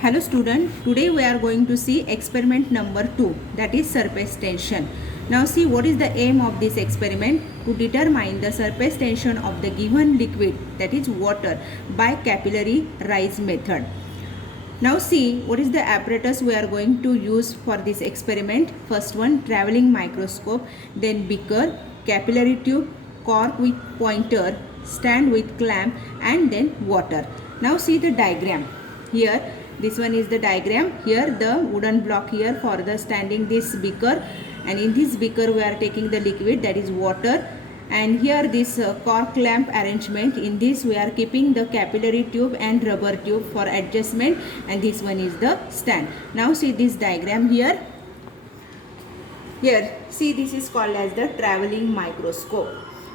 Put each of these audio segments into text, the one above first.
Hello student, today we are going to see experiment number 2, that is surface tension. Now see what is the aim of this experiment: to determine the surface tension of the given liquid, that is water, by capillary rise method. Now see what is the apparatus we are going to use for this experiment. First one, traveling microscope, then beaker, capillary tube, cork with pointer, stand with clamp, and then water. Now see the diagram. Here this one is the diagram. Here the wooden block here for the standing this beaker, and in this beaker we are taking the liquid, that is water. And here this cork clamp arrangement, in this we are keeping the capillary tube and rubber tube for adjustment, and this one is the stand. Now see this diagram here. Here see, this is called as the traveling microscope.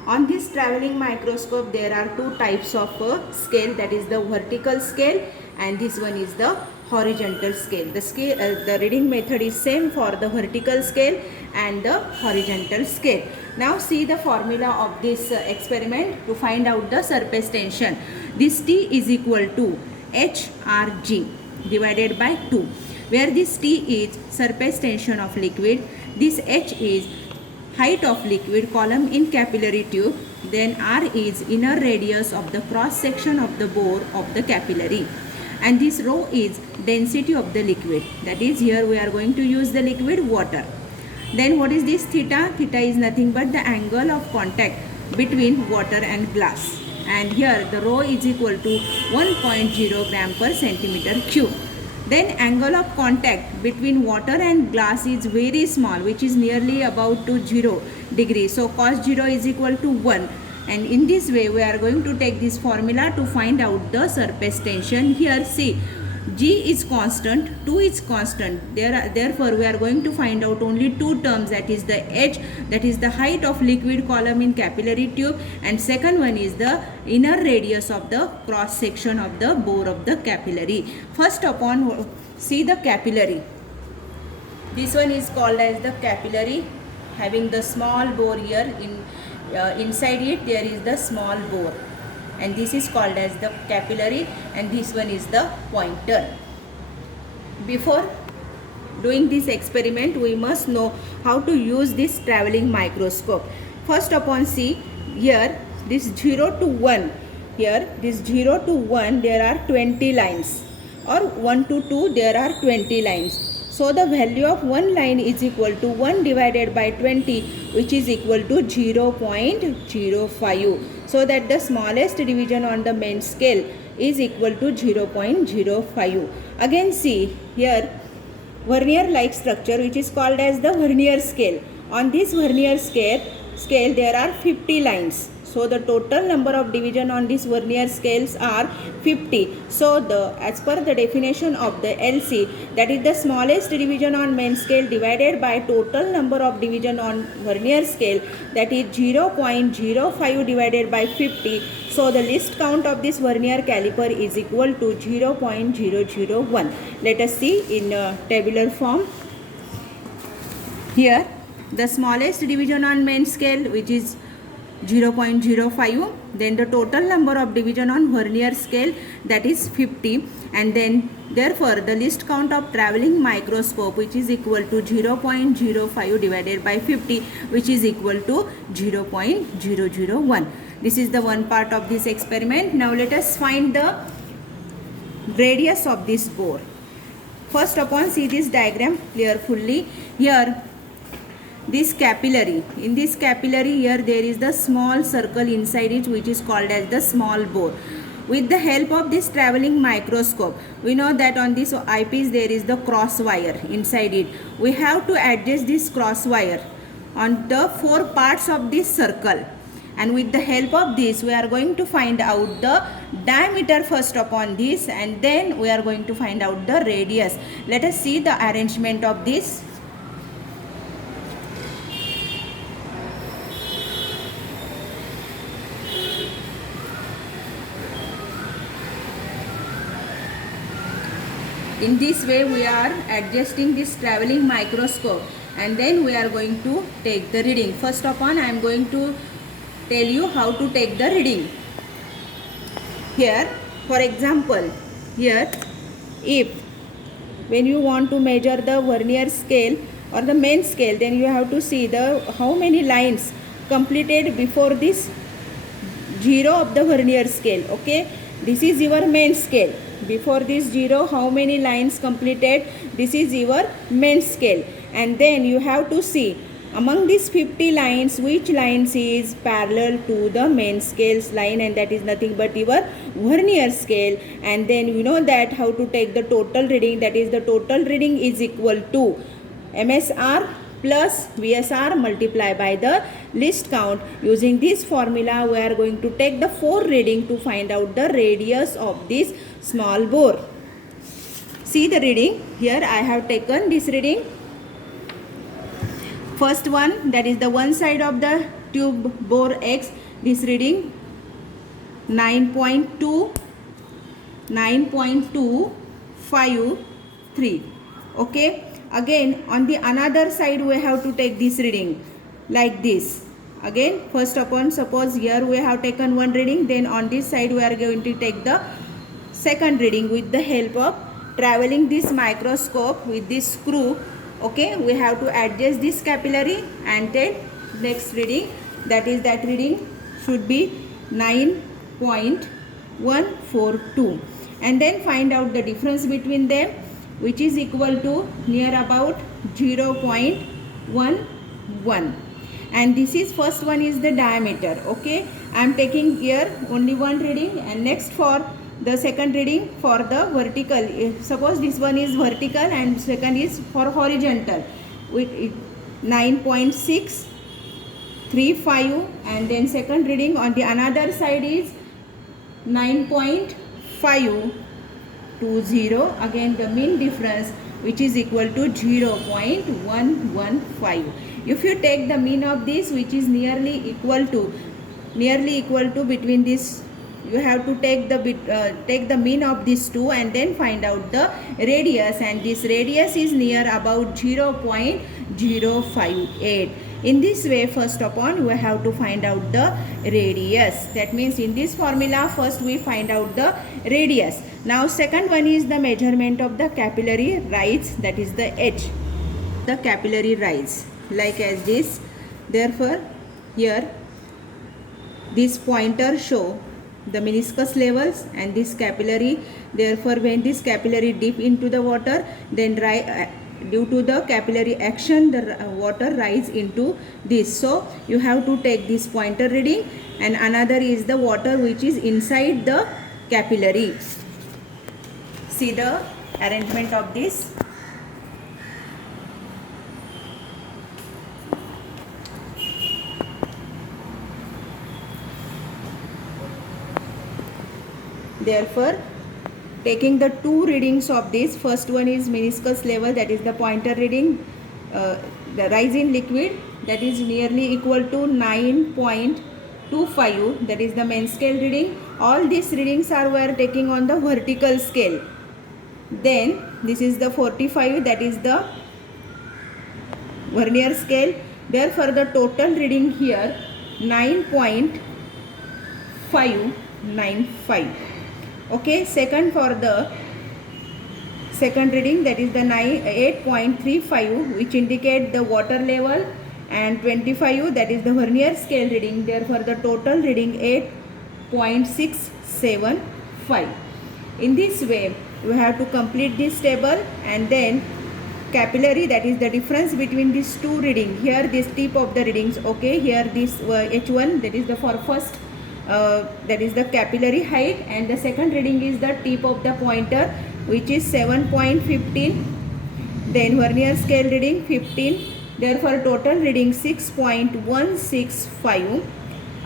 On this traveling microscope there are two types of scale, that is the vertical scale and this one is the horizontal scale. The reading method is same for the vertical scale and the horizontal scale. Now see the formula of this experiment to find out the surface tension. This T is equal to HRG divided by 2, where this T is surface tension of liquid, this H is height of liquid column in capillary tube, then R is inner radius of the cross section of the bore of the capillary, and this rho is density of the liquid, that is here we are going to use the liquid water. Then what is this theta? Theta is nothing but the angle of contact between water and glass, and here the rho is equal to 1.0 gram per centimeter cube. Then angle of contact between water and glass is very small, which is nearly about to 0 degrees. So cos 0 is equal to 1. And in this way we are going to take this formula to find out the surface tension. Here see, G is constant, 2 is constant. Therefore we are going to find out only two terms, that is the H, that is the height of liquid column in capillary tube, and second one is the inner radius of the cross section of the bore of the capillary. First upon see the capillary. This one is called as the capillary, having the small bore here. Inside it there is the small bore, and this is called as the capillary, and this one is the pointer. Before doing this experiment we must know how to use this traveling microscope. First upon see, here this 0 to 1, here this 0 to 1 there are 20 lines, or 1 to 2 there are 20 lines. So the value of one line is equal to 1 divided by 20, which is equal to 0.05. So that the smallest division on the main scale is equal to 0.05. Again see here vernier like structure, which is called as the vernier scale. On this vernier scale there are 50 lines. So the total number of division on these vernier scales are 50. So as per the definition of the LC, that is the smallest division on main scale divided by total number of division on vernier scale, that is 0.05 divided by 50. So the least count of this vernier caliper is equal to 0.001. Let us see in tabular form. Here the smallest division on main scale, which is 0.05, then the total number of division on vernier scale, that is 50, and then therefore the least count of traveling microscope, which is equal to 0.05 divided by 50, which is equal to 0.001. This is the one part of this experiment. Now let us find the radius of this bore. First upon see this diagram carefully. Here this capillary, in this capillary here there is the small circle inside it, which is called as the small bore. With the help of this traveling microscope, we know that on this eyepiece there is the cross wire inside it. We have to adjust this cross wire on the four parts of this circle, and with the help of this we are going to find out the diameter first upon this, and then we are going to find out the radius. Let us see the arrangement of this. In this way we are adjusting this traveling microscope, and then we are going to take the reading. First upon I am going to tell you how to take the reading. Here for example, here if when you want to measure the vernier scale or the main scale, then you have to see the how many lines completed before this 0 of the vernier scale. Okay, this is your main scale. Before this 0, how many lines completed? This is your main scale. And then you have to see among these 50 lines, which lines is parallel to the main scales line, and that is nothing but your vernier scale. And then you know that how to take the total reading, that is the total reading is equal to MSR plus VSR multiplied by the least count. Using this formula, we are going to take the 4 reading to find out the radius of this small bore. See the reading. Here I have taken this reading. First one, that is the one side of the tube bore X, this reading 9.253. Okay, again on the another side we have to take this reading like this. Again, first upon, suppose here we have taken one reading, then on this side we are going to take the second reading with the help of traveling this microscope with this screw. Okay, we have to adjust this capillary and then next reading, that is that reading should be 9.142, and then find out the difference between them, which is equal to near about 0.11. And this is first one is the diameter. Okay, I am taking here only one reading, and next for the second reading for the vertical, suppose this one is vertical and second is for horizontal, with 9.635, and then second reading on the another side is 9.520. Again the mean difference, which is equal to 0.115. If you take the mean of this, which is nearly equal to between this, you have to take the mean of these two and then find out the radius, and this radius is near about 0.058. In this way, first upon we have to find out the radius. That means in this formula first we find out the radius. Now second one is the measurement of the capillary rise, that is the H, the capillary rise, like as this. Therefore here this pointer show the meniscus levels and this capillary. Therefore when this capillary dip into the water, then due to the capillary action the water rise into this. So you have to take this pointer reading, and another is the water which is inside the capillary. See the arrangement of this. Therefore, taking the two readings of this, first one is meniscus level, that is the pointer reading, the rise in liquid, that is nearly equal to 9.25, that is the main scale reading. All these readings are we are taking on the vertical scale. Then this is the 45, that is the vernier scale. Therefore the total reading here 9.595. Okay, second for the second reading, that is the 8.35, which indicate the water level, and 25, that is the vernier scale reading. Therefore the total reading 8.675. In this way we have to complete this table, and then capillary, that is the difference between these two readings. Here this tip of the readings. Okay, here this H1, that is the for first that is the capillary height, and the second reading is the tip of the pointer, which is 7.15. Then vernier scale reading 15. Therefore total reading 6.165.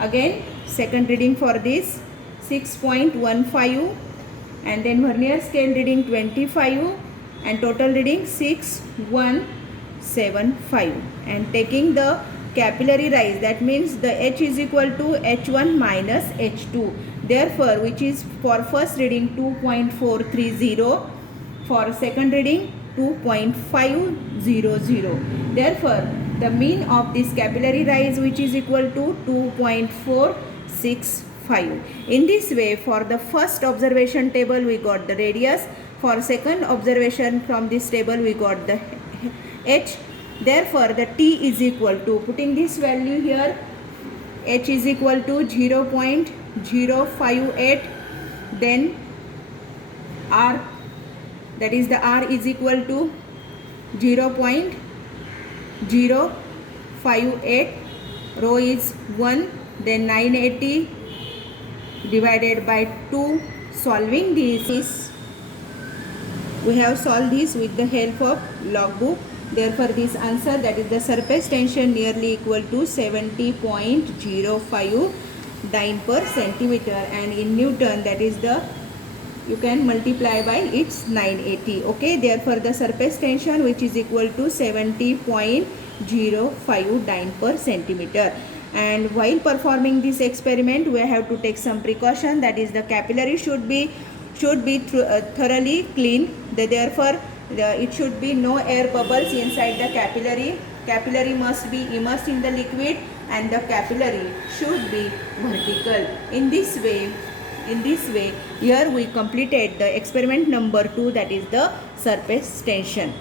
Again second reading for this 6.15, and then vernier scale reading 25, and total reading 6175. And taking the capillary rise, that means the H is equal to H1 minus H2. Therefore which is for first reading 2.430, for second reading 2.500. Therefore the mean of this capillary rise, which is equal to 2.465. In this way, for the first observation table we got the radius, For second observation from this table we got the H. Therefore the T is equal to, putting this value here, H is equal to 0.058, then R, that is the R is equal to 0.058, rho is 1, then 980 divided by 2. Solving this, we have solved this with the help of logbook. Therefore this answer, that is the surface tension, nearly equal to 70.05 dyne per centimeter, and in Newton, that is the, you can multiply by its 980. Okay, therefore the surface tension which is equal to 70.05 dyne per centimeter. And while performing this experiment, we have to take some precaution, that is the capillary should be thoroughly clean. Therefore it should be no air bubbles inside the capillary. Capillary must be immersed in the liquid and the capillary should be vertical. In this way, here we completed the experiment number 2, that is the surface tension.